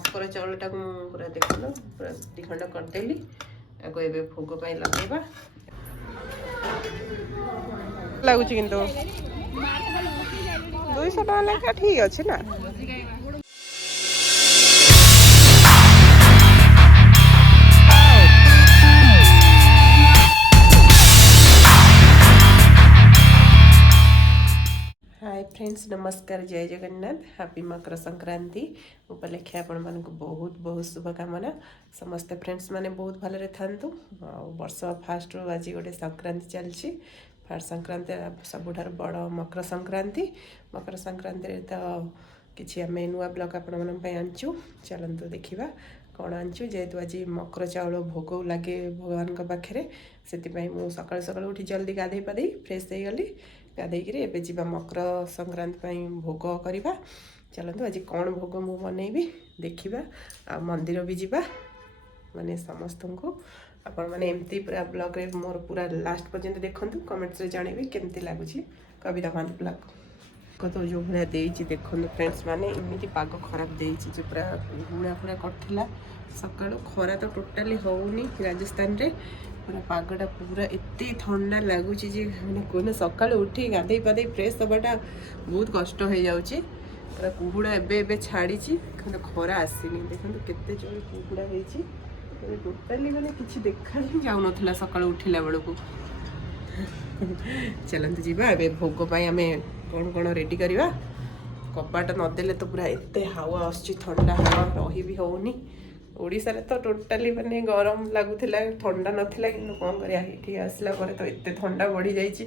मकर चाउलटा पूरा देखल पूरा दी खंड करदेली आगे ए भोग लगेगा लगुच कि 200 टका लेखा ठीक अच्छे ना। हाय फ्रेंड्स नमस्कार जय जगन्नाथ हैप्पी मकर संक्रांति उपलक्षे आपण मानक बहुत बहुत शुभकामना समस्त फ्रेंड्स माने बहुत भलरे थांतु वर्ष फास्ट आज गोटे संक्रांति चलछि फास्ट संक्रांति सबुठार बड़ मकर संक्रांति तो किछि आमे नुआ ब्लॉग आपण मन पय आंचु चलंतु देखिबा कौन आंचु जेहेतु आज मकर चाउल भोग लगे भगवान पाखे से मु सकाल सकाल उठी जल्दी गाधे पाधे फ्रेश हो गली गाधेकि एबे जीवा मकर संक्रांति भोग करवा चलतु आज कौन भोग मु बनैबी देखिबा आ मंदिर भी जीवा माने समस्त को आपण माने एमती पूरा ब्लॉग रे मोर पूरा लास्ट पर्यंत देखंतु कमेंट्स रे जानिबी केमती लागुची कविता मान ब्लॉग तो जो भाया देखो देखो फ्रेंड्स माने इमिति पाग खराब देइछि जे पूरा गुड़ा पूरा कटला सकाळ खरा तो टोटाली होउनी राजस्थान रे पूरा पागटा पूरा एते ठंडा लगुच मैंने कहने सकाल उठी गाधे पाधे फ्रेश हवाटा बहुत कष्ट हो जाऊँगी पूरा कुहुड़ा एबे छाड़ी खरा आसनी देखो केते जोर कुहुड़ा हो टोटाली मैंने किसी देखा ही जाऊ ना सकाल उठिला बेलू चलते जीवा ए भोग आम कौन कौन रेडी करवा कपाट नदेले तो पूरा एते हावा आसुची ठंडा हावा रही भी होनी ओडिशा रे तो टोटाली माने गरम लगुला ठंडा नथिला कि कौन कर आसला तो एते ठंडा बढ़ी जाइए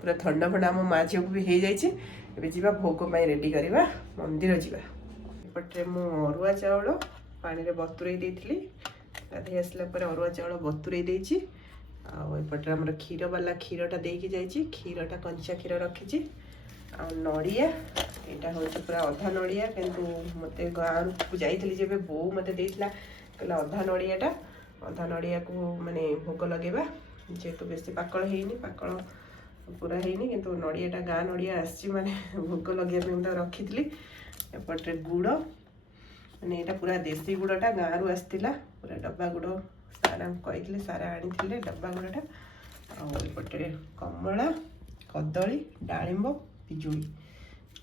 पूरा ठंडा फंडा आम माँ झील को भी हो जाइए एबे जीवा भोग रेडी करवा मंदिर जीवा एपटे मु अरुआ चाउल पानी रे बतुरई देइथिली गाधे आसला पर अरुआ चाउल बतुरई देइछि आउपटे आम क्षीर वाला क्षीरटा देकी जाइए क्षीरटा कंचा क्षीर रखी नड़िया यहाँ हूँ पूरा अधा नड़िया किंतु मत गाँव को जाइली जब बो मत कहला अधा नड़िया को माने भोग लगेगा जेहेतु बेसी पाकल है पाकल पूरा है किंतु नड़ियाटा गाँ नड़िया आसी माने भोग लगे रखी एपटे गुड़ माने यहाँ पूरा देसी गुड़टा गाँव रू आसला पूरा डब्बा गुड़ सारा कही सारा आनी डब्बा गुड़ाटा आउपटे कमला कदली डालिंब पिजुली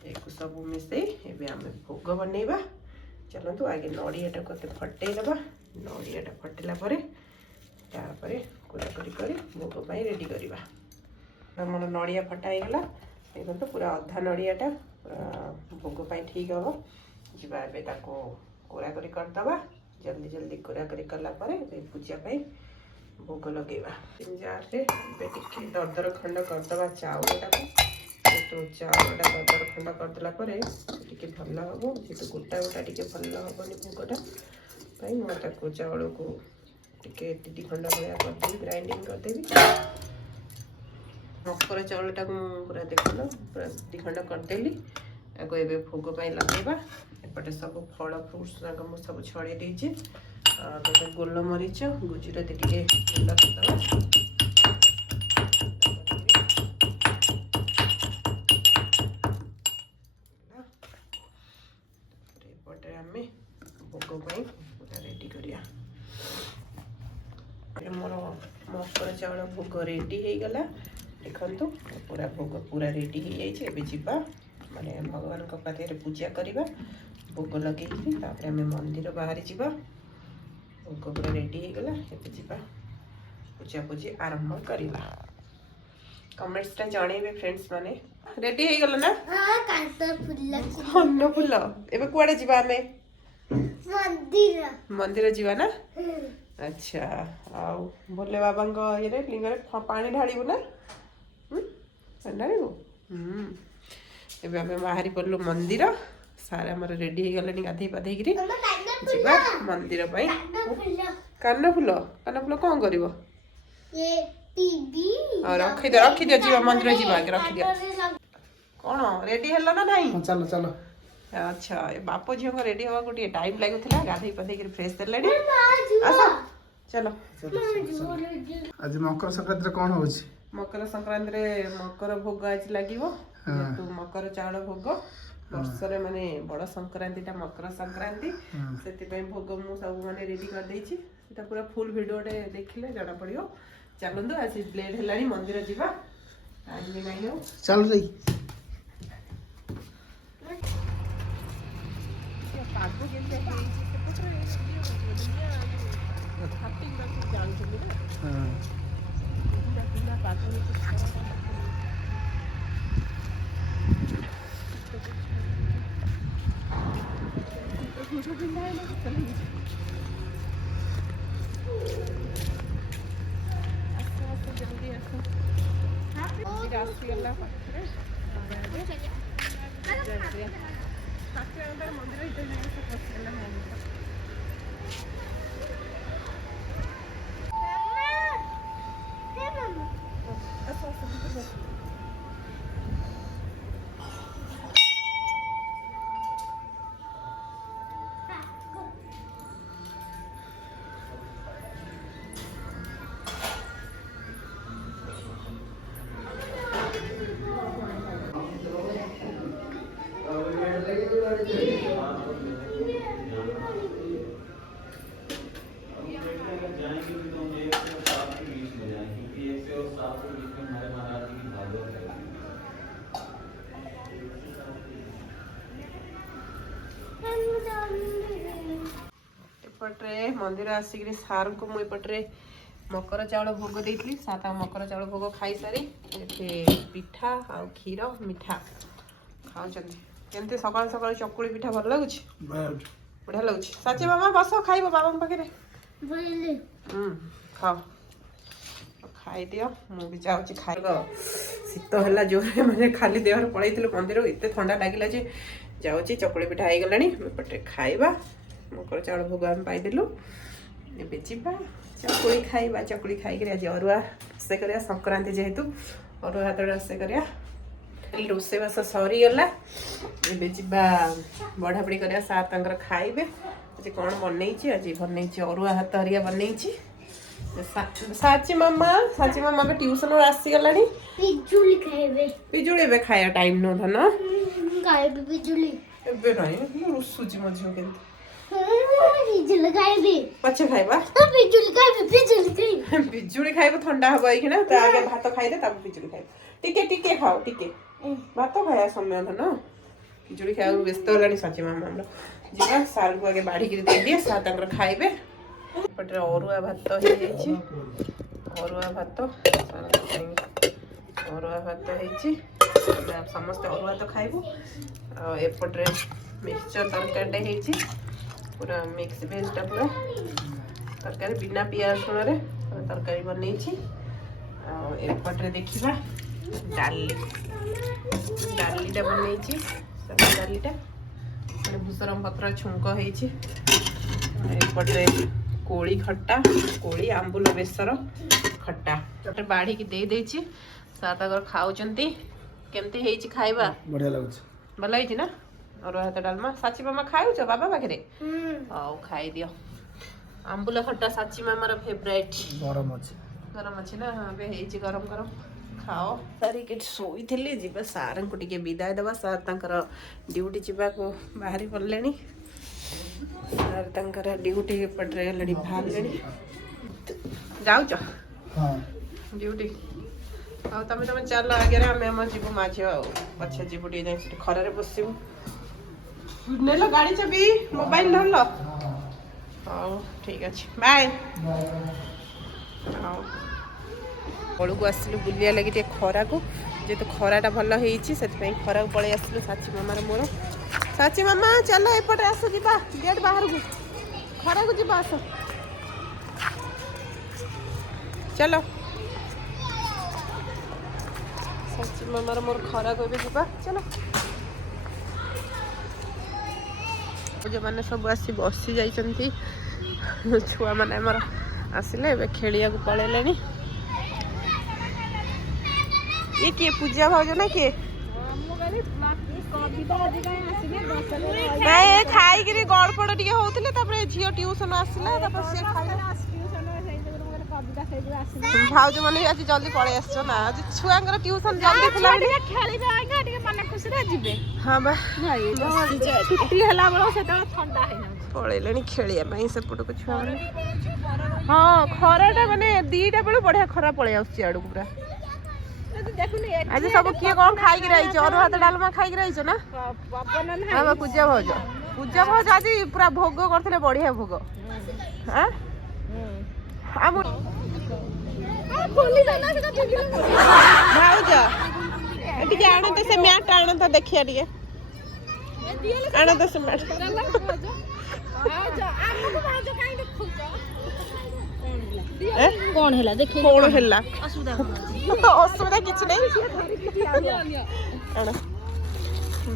एक सब मिसई एबे आम भोग बनैबा चलतु आगे नड़ियाटा को फटेदबा नड़ियाटा फटेला कुराकुरी कर भोग रेडी करवा आम नड़िया फटा होगला देखो पूरा अधा नड़ियाटा भोग ठीक हम जीवा ए कुराकुरी करदबा जल्दी जल्दी कुराकुरी कलापर पूजा भोग लगेगा जार रे टे दरदर खंड करदबा चाउलटा तो चाउलटा दरदर खंड करदेला टे भल हम जेहतु गोटा गोटा टे भल हेनी भोगटा मुझे चाउल को टे दी खंड भाया करदेवी ग्राइंडिंग करदेवी मकर चाउलटा पूरा देखल पूरा दी खंड करदेली आगे ए भोग लगेगा एपटे सब फल फ्रुट्स मुझे सब छड़े देचे गोलमरीच गुजराती टे गुंड करदे भोग पूरा रेडी करिया मोर मकर चाउल भोग रेडी हो गला देखु पूरा भोग पूरा रेडी हो जाए जीवा माने भगवान पाखे पूजा करवा भोग लगे आम मंदिर बाहरी जावा भोग पूरा रेडी हो गला एबे पूजा पूजी आरंभ करवा कमेंट्स जनइबे फ्रेंड्स माने रेडी हो गला ना अन्न फुल एबे कुआडे जीवा आमे मंदिर जीवा ना अच्छा आउ भोले बाबा ये लिंग पानी ढाड़ू ना ढाड़ू एबे आमे बाहरी पड़लु मंदिर सारे आमर रेडी हो गले गाधे पाधे जीवा मंदिर कान फुल कौन कर रखी दियो जीवा मंदिर जीवा रखी दियो कौन रेडी हेलो ना नहीं चलो चलो अच्छा बाप झील को रेडी हवा गोटे टाइम लगुला गाधे पाधे फ्रेश देले चलो आज मकर संक्रांति कौन हो मकर संक्रांति मकर भोग आज लगे मकर चाउल भोग ବର୍ଷରେ ମାନେ ବଡ଼ ସଂକ୍ରାନ୍ତିଟା ମକର ସଂକ୍ରାନ୍ତି ସେଥିପାଇଁ ଭୋଗ ମୁଁ ସବୁ ମାନେ ରେଡ଼ି କରିଦେଇଛି। ସେଟା ପୁରା ଫୁଲ୍ ଭିଡ଼ିଓଟେ ଦେଖିଲେ ଜଣାପଡ଼ିବ। ଚାଲନ୍ତୁ ଆଜି ଲେଟ୍ ହେଲାଣି ମନ୍ଦିର ଯିବା। ଟାଇମ୍ ନାହିଁ ଆଉ। ଚାଲ ଯାଇ ପାଗ କେମିତି ହେଇଛି ସେପଟରେ ଜାଣିଛନ୍ତି ନା ପାଗ ହେଇଛି ଜଲ୍ଦି ଆସ ଆସିଗଲା ପାଖରେ ମନ୍ଦିର ଭିତରେ ପଶିଗଲା ମନ୍ଦିର। एपटे मंदिर आसिक सार को मुझे एपटे मकर चाउल भोग देती सात मकर चाउल भोग खाई सारी पिठा आ क्षीर मिठा खाऊँ केमती सकाल सकाल चकुली पिठा भल लगुच बढ़िया लगुच। साची मामा बस खाइब बाबा पाखे खाओ खाई दियो मु भी जाऊँ खाइब। शीत है जोर मैंने खाली देहर पलैलु मंदिर एत ठंडा लगे जाऊँगी चकुली पिठा हो गलानी एपटे खाइबा मकर चाउल भोग आम पाइदेलु एबे जीवा चकुली खाइबा। चकुली खाई आज अरुआ रोसे करिया संक्रांति जेहेतु अरुआ भात रोसे करिया रोसे बास सरीगला एबे जीवा बढ़ाबड़ी करिया सार तांकर खाइबे। आज कौन बनई आज बनई अरुआ भात हरिया बनई साची मामा के ट्यूशन आसीगला पिजुली खाइबे पिजुली एबे खाया टाइम नो धन खाइबे पिजुली एबे नहीं रुसुची मझियो केंती पिजुली खाइबे पछे खाइबा पिजुली खाइबे पिजुली खाइबो ठंडा हबो एखिना त आगे भात खाइ दे तब पिजुली खाइ टिके टिके खाओ टिके भात खाया समय धन पिजुली खाया व्यस्त होलानी साची मामा हमरो जीवा सार को आगे बाढ़ी के दे दिए सार तांकर खाइबे। पटरे अरुआ भात हो जाइछि अरुआ भात अरुआ भात होइछि समस्त अरुआ तो खाइबो आ एपटरे मिक्सचर तरकारीटे होइछि पूरा मिक्स भेजटा पूरा तरकारी बिना पियाज रसुण तरकारी बनई एपटे देखा डाली डालीटा बनई डालीटा भूसरम पत्र छुंक होपटे कोली खट्टा कोली आंबुल बेसर खट्टा बाढ़ी की दे देछि सात अगर खाउचंती केमती हेछि खाइबा बढ़िया लागछ भल हेछि ना अरुआ भात डालमा साची मामा खाउछ बाबा पाखरे आउ खाई दियो आंबुल खट्टा साची मामार फेवरेट गरम अच्छे ना हाँ बे हेछि गरम गरम खाओ सारी के सोई थिले जीवा सार को टिके विदाय दबा सार तांकर ड्यूटी जीवा को बाहरी पड़लेनी सार तांकर ड्यूटी पटरे लड़ी भाग लेनी जाउछ हां ड्यूटी आ तमे तमे चल आगे रे हमें हम जीवो माझियो पछे जीवो टी जाई खरा रे बसिबो नेलो गाड़ी चाबी मोबाइल धरलो हां ठीक अछि बाय हां बड़ू को आसलु बुलिया लगी टे खरा को जे तो खराटा भल होईछि सेति खरा को पळे आसलु साची मामार मोर साची मामा चलो एपटे आसो जीवा गेट बाहर को खरा को जीवा आसो चलो साची मामार मोर खरा को भी जीवा चलो जो मैंने सब आसी बसी जाइछंती छुआ माने हमर आसिले एबे खेलिया को पळेलेनी ये किए पूजा भाज ना किए नहीं खाई गड़पड़ टे होते झील ट्यूशन आसला भाउज मैंने आज जल्दी पड़े आस ना आज छुआंकर ट्यूशन जल्दी थिला खेलिबे आइगा ଟିକେ ମନେ ଖୁସିରେ ଯିବେ हाँ बा ଛୁଟି ହେଲା ବେଳ ସେତେବେଳେ ଥଣ୍ଡା ହେଇଯାଉଛି पलैले खेलिया सेपटक छुआ मैंने हाँ खराटा माने 2टा बेलू बढ़िया खरा पलि आसुची आड़ू पूरा ଦେଖୁନି आज सब किए कौन खाई रही अरु भात डालमा खाई रही ना ପବନ ନାହିଁ हाँ पूजा भाउज आज पूरा भोग करते बढ़िया भोग हाँ भाउज टे आण तो से मैट आण तो देखिए टे आण तो से मैट କଣ ହେଲା ଦେଖି कौन है ଅସୁବିଧା असुविधा किसी नहीं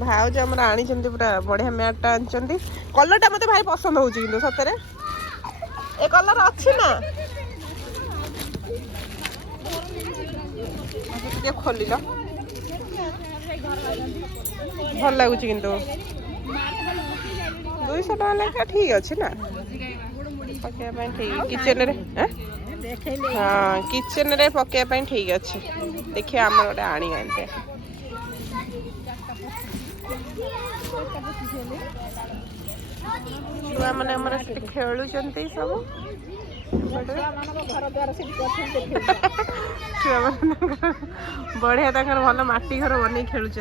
भाउज आमर आनी पूरा बढ़िया मैटा आनी कलर टा मत भाई पसंद हो सतरे ए कलर अच्छी ना खोल भल लगुच कि 200 टका लेखा ठीक अच्छे ना पकड़ा ठीक किचन रे हाँ किचन रे पकड़ा ठीक अच्छे देखिए आम गोटे आनी आनते छुआ मैंने खेलुं सब छुआ बढ़िया भल माटी घर बन खेलुं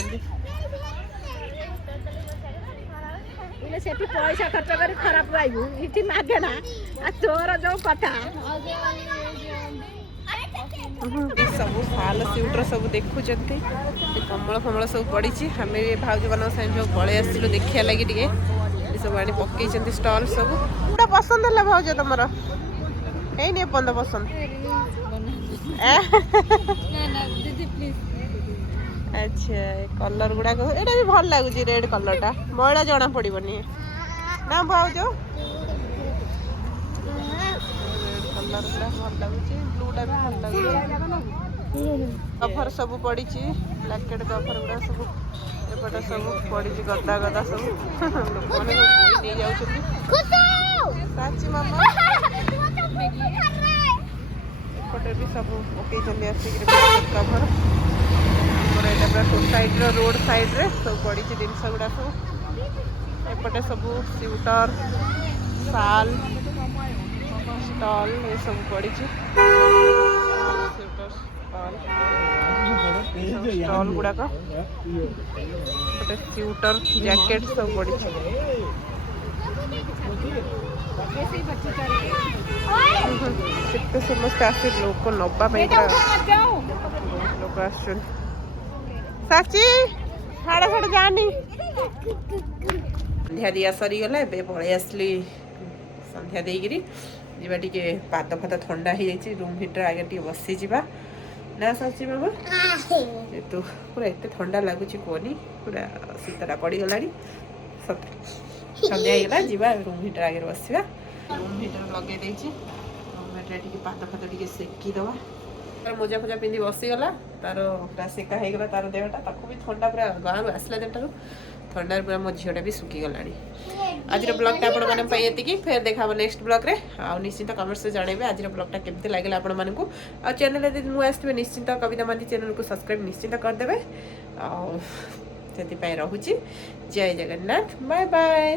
सेठी पैसा खर्च कर खराब पाइबू इठी मागेना आ तोर जो कथा सब साल स्वेटर सब देखुं कमल फमल सब पड़ी आम भाउज मान जो पलि आसलु देखा लगी टे सब आनी पकई स्टल सब पूरा पसंद है भाउज तुम है पंद पसंद अच्छा कलर गुड़ाक एटा भी भल लगुच रेड कलर टा मैला जना पड़ोनी ना भाउज रेड कलर गुड़ा भल लगुच ब्लूटा भी भल लगुच कभर सब पड़ी ब्लैकेट कभर गुड़ा सब एपटे सब पड़ी गदा गदा सब लोक मैंने नहीं जाऊँगी मामा एपटे भी सब पकई आसिक कभर सोसाइटी रोड साइड रे सब पड़ी जिनस गुड़ा सब एपटे सब स्वेटर शाल स्टॉल ये सब पड़ी स्टॉल गुड़ाक स्वेटर जैकेट सब पड़ी समस्त आस लोक नवा लोक आस साची हाड़े हाड़े जानी संध्या दिया सरीगला पलि आसली संध्या देकरी जीवा टे पाद फाद ठंडा हो जाए रूम भीतर आगे टे बसी जा ना साची बाबा तो पूरा एत ठंडा लगुच कहनी पूरा शीतटा पड़गला संध्या होगा जीवा रूम भीतर आगे बसवा रूम भीतर लगे रूम भीतर टे पाद फाद टे सेकीदवा तार मोजा फोजा पिंधि बसीगला तार पूरा सेका होगा तार देहटा ताको भी ठंडा पूरा गाँव आसला दिन ठंडार पूरा मो झीटा भी सुखीगला आज ब्लॉगटा आपण ये फिर देखा नेक्स्ट ब्लॉग रे निश्चिंत कमेंट्स से जनइबे आज ब्लॉगटा केमती लगे आपण मानकू आ चैनल यदि नुआ आसबे निश्चिंत कविता मांझी चैनल को सब्सक्राइब निश्चिंत करदेवे से रहुची जय जगन्नाथ बाय बाय।